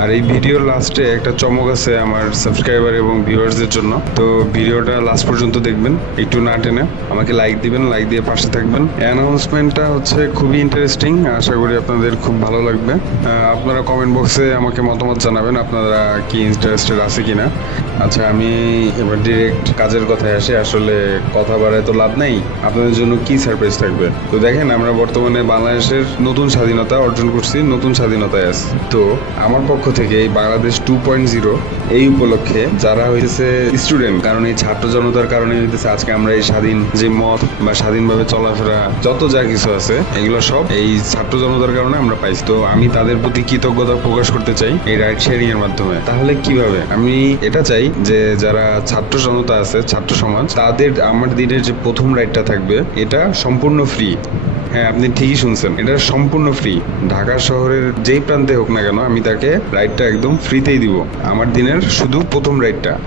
আর এই ভিডিওর লাস্টে একটা চমক আছে আমার সাবস্ক্রাইবার এবং ভিউয়ার্সদের জন্য। তো ভিডিওটা লাস্ট পর্যন্ত দেখবেন, একটু না টেনে। আমাকে লাইক দিবেন, লাইক দিয়ে পাশে থাকবেন। অ্যানাউন্সমেন্টটা হচ্ছে খুবই ইন্টারেস্টিং, আশা করি আপনাদের খুব ভালো লাগবে। আপনারা কমেন্ট বক্সে আমাকে মতামত জানাবেন আপনারা কি ইন্টারেস্টেড আছে কিনা। আচ্ছা, আমি এবার ডিরেক্ট কাজের কথায় আসি। আসলে কথা বাড়ায় তো লাভ নাই, আপনাদের জন্য কি সারপ্রাইজ থাকবে। তো দেখেন, আমরা বর্তমানে বাংলাদেশের নতুন স্বাধীনতা অর্জন করছি, নতুন স্বাধীনতায় আছি। তো আমার পক্ষ থেকে এই বাংলাদেশ 2.0 এই উপলক্ষে যারা হয়েছে স্টুডেন্ট, কারণ এই ছাত্র জনতার কারণে হইতেছে আজকে আমরা এই স্বাধীন যে মত বা স্বাধীনভাবে চলাফেরা যত যা কিছু আছে এগুলো সব এই ছাত্র জনতার কারণে আমরা পাইছি। তো আমি তাদের প্রতি কৃতজ্ঞতা প্রকাশ করতে চাই এই রাইড শেয়ারিং এর মাধ্যমে। তাহলে কিভাবে? আমি এটা চাই যে যারা ছাত্র জনতা আছে, ছাত্র সমাজ, তাদের আমার দিনের যে প্রথম রাইডটা থাকবে এটা সম্পূর্ণ ফ্রি। হ্যাঁ, আপনি ঠিকই শুনছেন, এটা সম্পূর্ণ ফ্রি। ঢাকা শহরের যেই প্রান্তে হোক না কেন আমি তাকে রাইডটা একদম ফ্রিতেই দিব, আমার দিনের শুধু প্রথম রাইডটা।